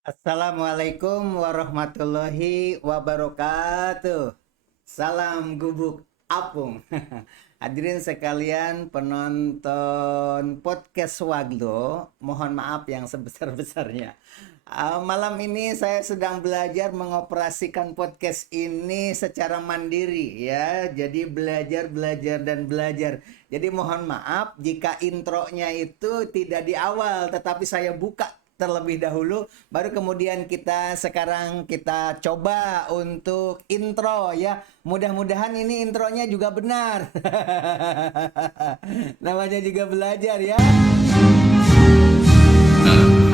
Assalamualaikum warahmatullahi wabarakatuh. Salam gubuk apung. Hadirin sekalian penonton podcast Wagdo, mohon maaf yang sebesar-besarnya. Malam ini saya sedang belajar mengoperasikan podcast ini secara mandiri ya. Jadi belajar, belajar, dan belajar. Jadi mohon maaf jika intronya itu tidak di awal, tetapi saya buka terlebih dahulu, baru kemudian sekarang kita coba untuk intro ya. Mudah-mudahan ini intronya juga benar. Namanya juga belajar ya.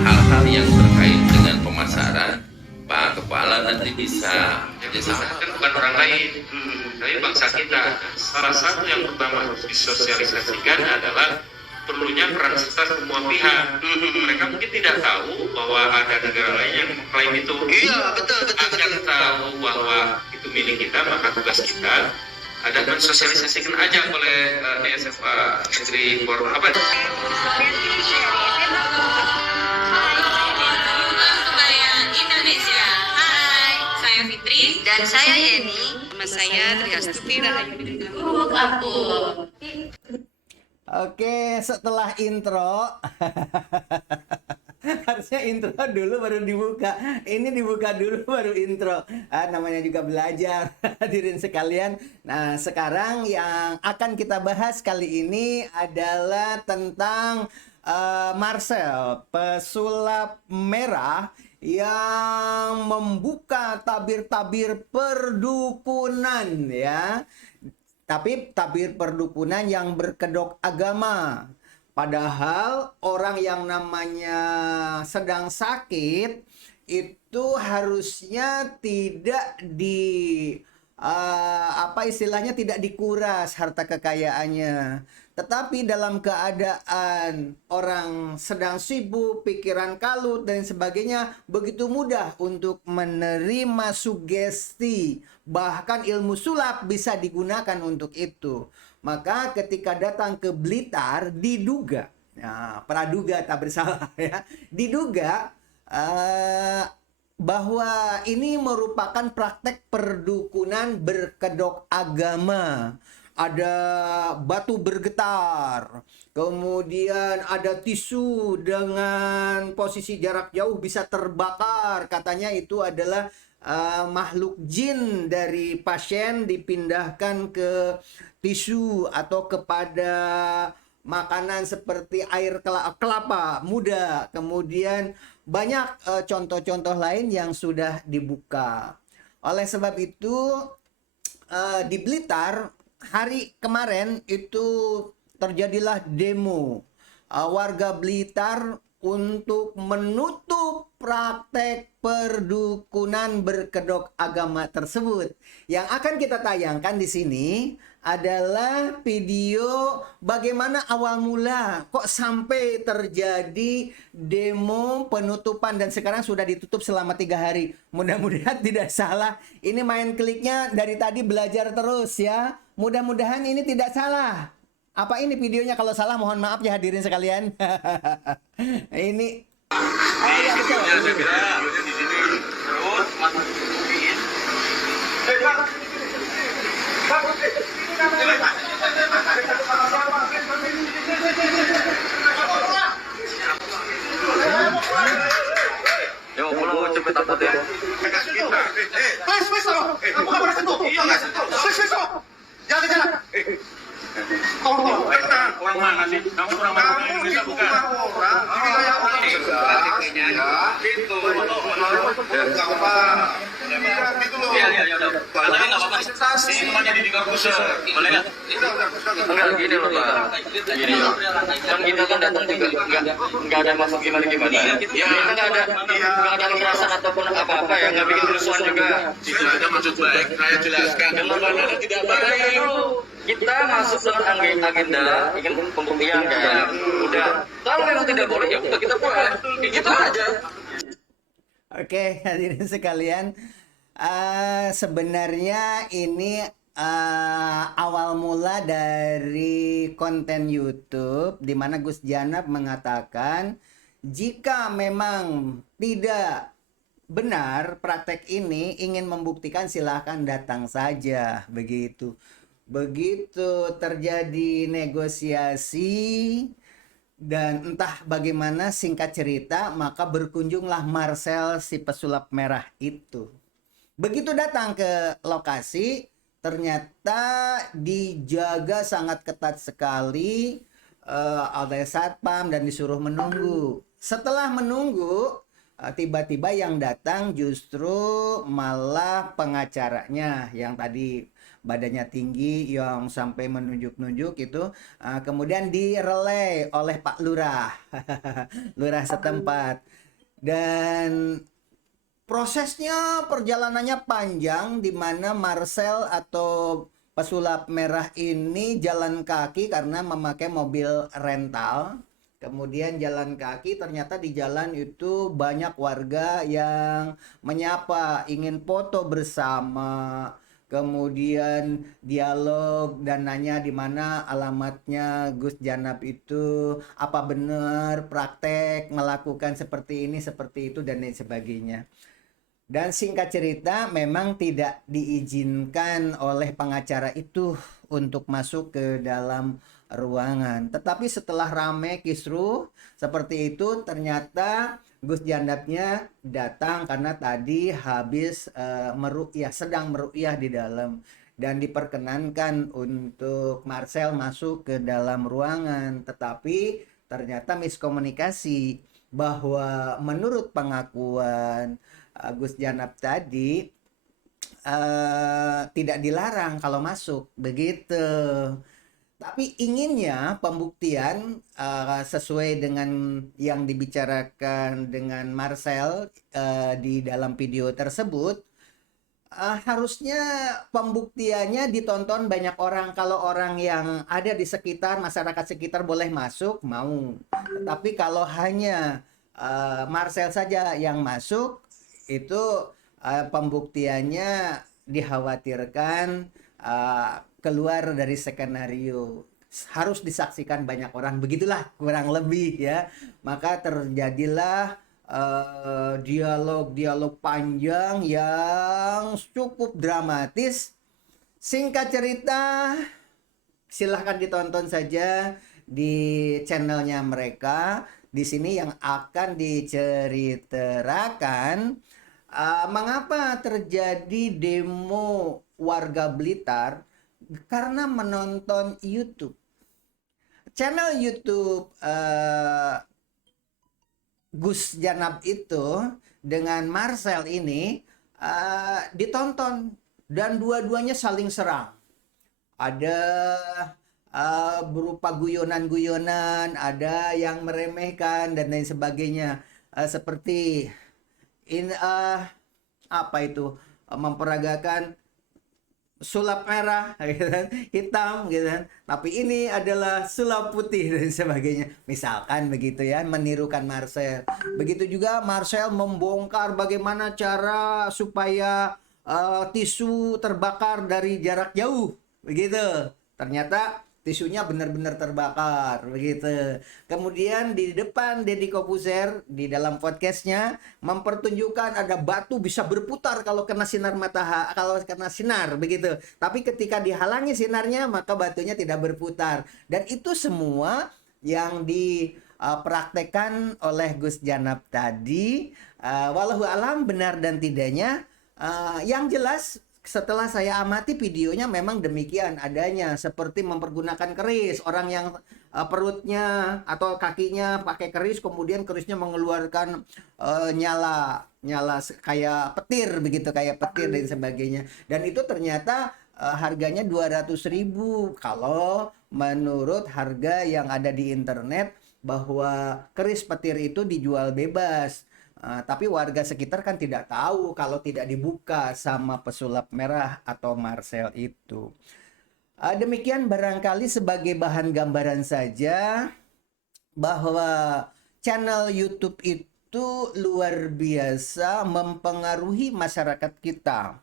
Hal-hal yang terkait dengan pemasaran, Pak Kepala nanti bisa kerjasama, kan bukan orang lain, tapi bangsa kita. Salah satu yang pertama harus disosialisasikan adalah perlunya peran serta semua pihak. Mereka mungkin tidak tahu bahwa ada negara lain yang mengklaim itu. Iya, betul. Akan tahu bahwa itu milik kita, maka tugas kita ada mensosialisasikan aja oleh DSF Menteri Forum apa? Indonesia. Hai, saya Fitri Dan saya Yeni. Nama saya Triastuti Rahayu. Gubuk Apung. Oke, setelah intro harusnya intro dulu baru dibuka. Ini dibuka dulu baru intro. Namanya juga belajar, hadirin sekalian. Nah, sekarang yang akan kita bahas kali ini adalah tentang Marcel, pesulap merah yang membuka tabir-tabir perdukunan ya. Tapi tabir perdukunan yang berkedok agama. Padahal orang yang namanya sedang sakit itu harusnya tidak apa istilahnya, tidak dikuras harta kekayaannya. Tetapi dalam keadaan orang sedang sibuk, pikiran kalut dan sebagainya, begitu mudah untuk menerima sugesti. Bahkan ilmu sulap bisa digunakan untuk itu. Maka ketika datang ke Blitar, diduga, ya, praduga tak bersalah ya, diduga bahwa ini merupakan praktek perdukunan berkedok agama. Ada batu bergetar, kemudian ada tisu dengan posisi jarak jauh bisa terbakar. Katanya itu adalah makhluk jin dari pasien dipindahkan ke tisu atau kepada makanan seperti air kelapa muda. Kemudian banyak contoh-contoh lain yang sudah dibuka. Oleh sebab itu di Blitar hari kemarin itu terjadilah demo warga Blitar untuk menutup praktek perdukunan berkedok agama tersebut. Yang akan kita tayangkan di sini adalah video bagaimana awal mula kok sampai terjadi demo penutupan dan sekarang sudah ditutup selama 3 hari. Mudah-mudahan tidak salah. Ini main kliknya dari tadi belajar terus ya. Mudah-mudahan ini tidak salah. Apa ini videonya? Kalau salah mohon maaf ya hadirin sekalian. Ini Di videonya saya kira di sini terus masukin. Yo pulang mau cepet takut ya. Orang mana sih? Kamu orang mana? Indonesia bukan? Gitu. Iya, udah. Tapi nggak apa-apa. Ini namanya di kampus. Boleh nggak? Enggak gini loh Pak. Gini. Kan kita kan datang juga nggak ada maksud gimana. Kita nggak ada kekerasan ataupun apa-apa ya, nggak bikin kerusuhan juga. Itu ada maksud baik. Saya jelaskan. Kalau tidak baik. Kita masuk dengan agenda ingin pembuktian kayak udah kalau memang tidak boleh ya udah kita buat gitu aja. Oke, hadirin sekalian, sebenarnya ini awal mula dari konten YouTube di mana Gus Janab mengatakan jika memang tidak benar praktek ini ingin membuktikan, silahkan datang saja begitu. Begitu terjadi negosiasi dan entah bagaimana, singkat cerita, maka berkunjunglah Marcel si pesulap merah itu. Begitu datang ke lokasi, ternyata dijaga sangat ketat sekali oleh satpam dan disuruh menunggu. Setelah menunggu, tiba-tiba yang datang justru malah pengacaranya yang tadi badannya tinggi yang sampai menunjuk-nunjuk itu, kemudian direlay oleh Pak Lurah, lurah setempat. Dan prosesnya, perjalanannya panjang di mana Marcel atau pesulap merah ini jalan kaki karena memakai mobil rental. Kemudian jalan kaki, ternyata di jalan itu banyak warga yang menyapa, ingin foto bersama. Kemudian dialog dan nanya di mana alamatnya Gus Janab itu, apa benar praktek melakukan seperti ini, seperti itu, dan lain sebagainya. Dan singkat cerita, memang tidak diizinkan oleh pengacara itu untuk masuk ke dalam ruangan. Tetapi setelah rame kisruh seperti itu, ternyata Gus Jandabnya datang karena tadi habis meruqyah, sedang meruqyah di dalam, dan diperkenankan untuk Marcel masuk ke dalam ruangan. Tetapi ternyata miskomunikasi bahwa menurut pengakuan Gus Janab tadi tidak dilarang kalau masuk begitu. Tapi inginnya pembuktian sesuai dengan yang dibicarakan dengan Marcel di dalam video tersebut, harusnya pembuktiannya ditonton banyak orang. Kalau orang yang ada di sekitar, masyarakat sekitar boleh masuk, mau. Tapi kalau hanya Marcel saja yang masuk, itu pembuktiannya dikhawatirkan keluar dari skenario, harus disaksikan banyak orang, begitulah kurang lebih ya. Maka terjadilah dialog panjang yang cukup dramatis. Singkat cerita, silahkan ditonton saja di channelnya mereka. Di sini yang akan diceritakan mengapa terjadi demo warga Blitar karena menonton YouTube. Channel YouTube Gus Janab itu dengan Marcel ini ditonton dan dua-duanya saling serang. Ada berupa guyonan-guyonan, ada yang meremehkan dan lain sebagainya. Seperti apa itu, memperagakan sulap merah, gitu kan, hitam, gitu kan. Tapi ini adalah sulap putih dan sebagainya. Misalkan begitu ya, menirukan Marcel. Begitu juga Marcel membongkar bagaimana cara supaya tisu terbakar dari jarak jauh, begitu. Ternyata tisunya benar-benar terbakar, begitu. Kemudian di depan Deddy Corbuzier di dalam podcastnya mempertunjukkan ada batu bisa berputar kalau kena sinar matahari, kalau kena sinar, begitu. Tapi ketika dihalangi sinarnya maka batunya tidak berputar. Dan itu semua yang dipraktekkan oleh Gus Janab tadi. Wallahu alam benar dan tidaknya. Yang jelas, setelah saya amati videonya memang demikian adanya, seperti mempergunakan keris. Orang yang perutnya atau kakinya pakai keris, kemudian kerisnya mengeluarkan nyala kayak petir, begitu, kayak petir dan sebagainya. Dan itu ternyata harganya 200.000 kalau menurut harga yang ada di internet, bahwa keris petir itu dijual bebas. Tapi warga sekitar kan tidak tahu kalau tidak dibuka sama pesulap merah atau Marcel itu. Demikian barangkali sebagai bahan gambaran saja bahwa channel YouTube itu luar biasa mempengaruhi masyarakat kita.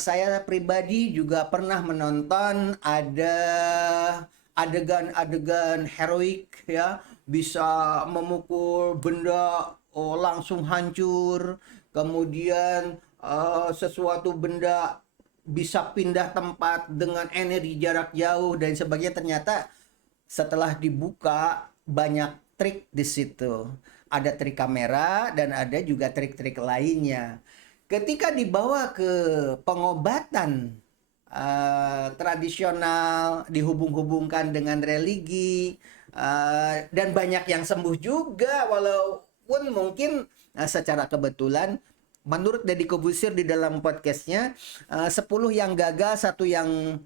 Saya pribadi juga pernah menonton ada adegan-adegan heroik ya, bisa memukul benda langsung hancur, kemudian sesuatu benda bisa pindah tempat dengan energi jarak jauh dan sebagainya. Ternyata setelah dibuka banyak trik di situ. Ada trik kamera dan ada juga trik-trik lainnya. Ketika dibawa ke pengobatan tradisional, dihubung-hubungkan dengan religi, dan banyak yang sembuh juga, walaupun mungkin secara kebetulan menurut Deddy Corbuzier di dalam podcastnya 10 yang gagal, 1 yang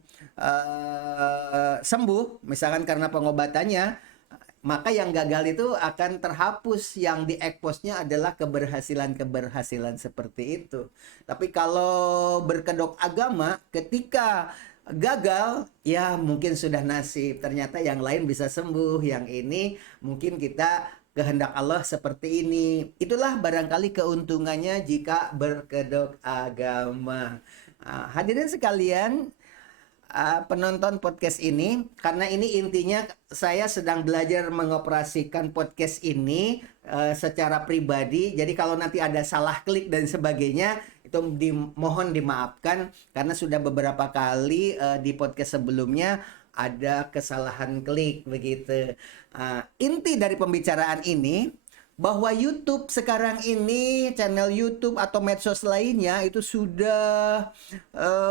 sembuh misalkan karena pengobatannya, maka yang gagal itu akan terhapus, yang diekposnya adalah keberhasilan seperti itu. Tapi kalau berkedok agama, ketika gagal, ya mungkin sudah nasib. Ternyata yang lain bisa sembuh, yang ini mungkin kita kehendak Allah seperti ini. Itulah barangkali keuntungannya jika berkedok agama. Hadirin sekalian, penonton podcast ini, karena ini intinya saya sedang belajar mengoperasikan podcast ini secara pribadi. Jadi kalau nanti ada salah klik dan sebagainya, itu mohon dimaafkan karena sudah beberapa kali di podcast sebelumnya ada kesalahan klik begitu. Inti dari pembicaraan ini bahwa YouTube sekarang ini, channel YouTube atau medsos lainnya itu sudah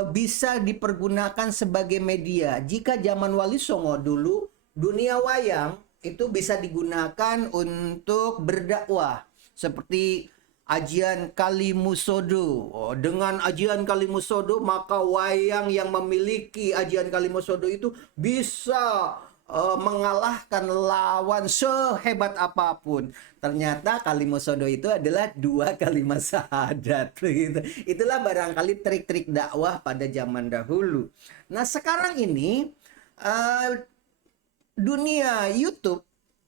bisa dipergunakan sebagai media. Jika zaman Wali Songo dulu, dunia wayang itu bisa digunakan untuk berdakwah. Seperti ajian Kalimusodo. Dengan ajian Kalimusodo, maka wayang yang memiliki ajian Kalimusodo itu bisa mengalahkan lawan sehebat apapun. Ternyata Kalimusodo itu adalah 2 kalimat syahadat. Gitu. Itulah barangkali trik-trik dakwah pada zaman dahulu. Nah sekarang ini dunia YouTube,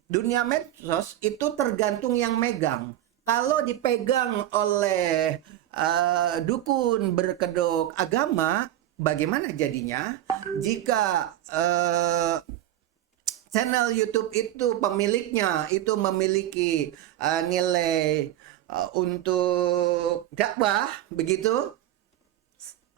dunia medsos itu tergantung yang megang. Kalau dipegang oleh dukun berkedok agama, bagaimana jadinya? Jika channel YouTube itu pemiliknya itu memiliki nilai untuk dakwah, begitu?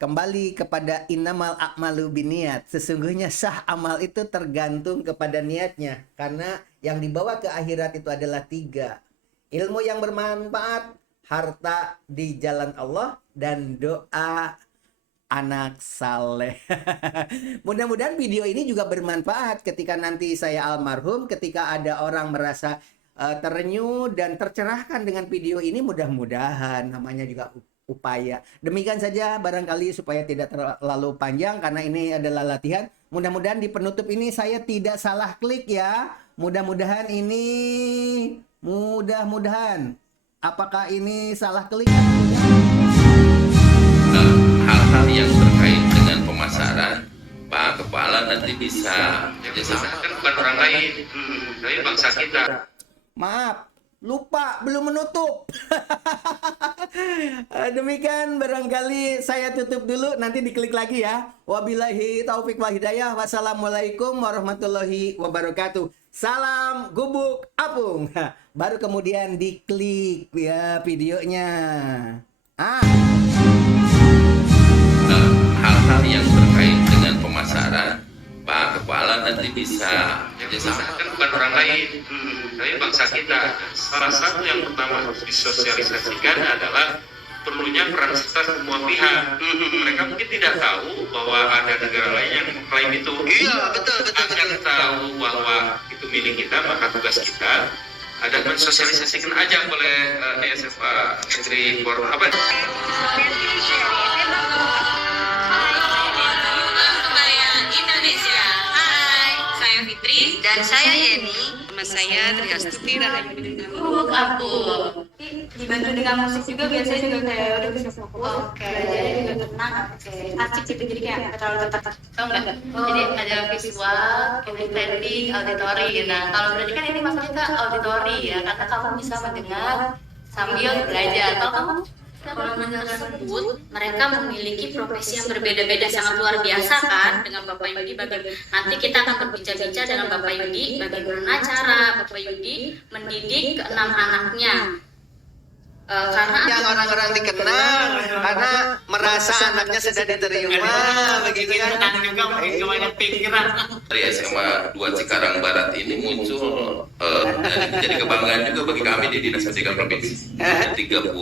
Kembali kepada innamal a'malu binniyat. Sesungguhnya sah amal itu tergantung kepada niatnya. Karena yang dibawa ke akhirat itu adalah 3. Ilmu yang bermanfaat, harta di jalan Allah, dan doa anak saleh. Mudah-mudahan video ini juga bermanfaat ketika nanti saya almarhum, ketika ada orang merasa terenyuh dan tercerahkan dengan video ini, mudah-mudahan, namanya juga upaya. Demikian saja barangkali supaya tidak terlalu panjang karena ini adalah latihan. Mudah-mudahan di penutup ini saya tidak salah klik ya. Mudah-mudahan apakah ini salah klik? Hal-hal yang terkait dengan pemasaran, Pak Kepala nanti bisa kerjasama, kan bukan orang lain, tapi bangsa kita. Maaf, lupa belum menutup. Demikian barangkali saya tutup dulu, nanti diklik lagi ya. Wabillahi taufik wal hidayah. Wassalamualaikum warahmatullahi wabarakatuh. Salam gubuk apung. Baru kemudian diklik ya videonya. Hal-hal yang terkait dengan pemasaran, Pak Kepala nanti bisa kerjasama, kan bukan orang lain, tapi bangsa kita. Salah satu yang pertama harus disosialisasikan adalah perlunya peran serta semua pihak. Mereka mungkin tidak tahu bahwa ada negara lain yang mengklaim itu. Iya, betul. Agar tahu bahwa itu milik kita, maka tugas kita ada mensosialisasikan aja oleh DSF Menteri apa? Indonesia. Hai, saya Fitri Dan saya Yeni. Nama saya Triastuti Rahayu. Gubuk apung. Dibantu dengan musik juga biasanya juga kayak udah bisa fokus. Belajarnya juga tenang, asik gitu, jadi kayak nggak terlalu ketat. Tau nggak? Jadi ada visual, planning, auditori. Nah, kalau berarti kan ini maksudnya auditori ya, karena kamu bisa mendengar sambil belajar. Kalau tersebut, mereka memiliki profesi yang berbeda-beda, sangat luar biasa kan dengan Bapak Yudi. Nanti kita akan berbincang-bincang dengan Bapak Yudi bagaimana cara Bapak Yudi mendidik ke 6 anaknya. Karena yang orang-orang dikenal karena merasa anaknya sudah diterima begitu kan. Dari SMA 2 Cikarang Barat ini muncul dan menjadi kebanggaan juga bagi kami di Dinas Pendidikan Provinsi. Ada 35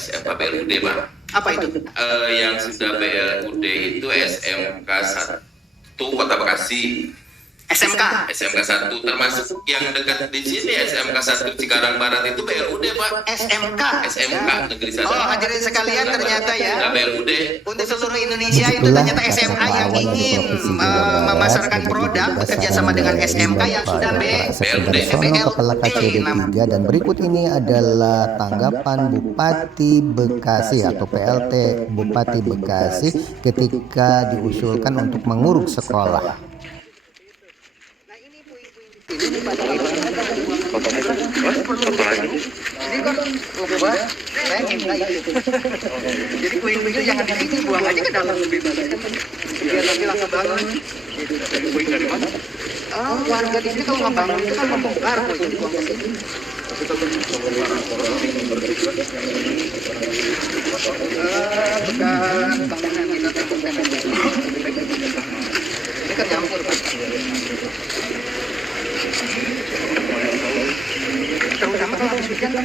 SMK BLUD, Pak. Apa itu? Yang sudah BLUD itu SMK 1 Kota Bekasi. SMK. SMK 1 termasuk yang dekat di sini SMK 1 Cikarang Barat itu BLUD, Pak. SMK Negeri 1. Oh, hadirin sekalian ternyata ya. Nah, BLUD. Untuk seluruh Indonesia itu ternyata SMK yang ingin memasarkan produk bekerja sama dengan SMK yang sudah Kepala KCD 3 dan berikut ini adalah tanggapan Bupati Bekasi atau PLT Bupati Bekasi ketika diusulkan untuk menguruk sekolah. Ini kan lebah, saya minta itu. Jadi puing-puingnya jangan di sini, buang aja ke dalam lebih baik. Biar nanti langsung bangun. Puing dari mana? Oh, warga di sini kalau nggak bangun itu kan membongkar, puing dibuang ke sini. Bekas bangunan kita tentukan aja. Ini kan nyampur, Pak. Terutama kalau habis hujan kan,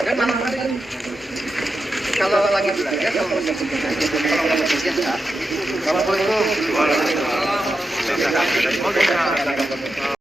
dan malam hari kalau lagi belajar kalau nggak hujan nggak. Assalamualaikum.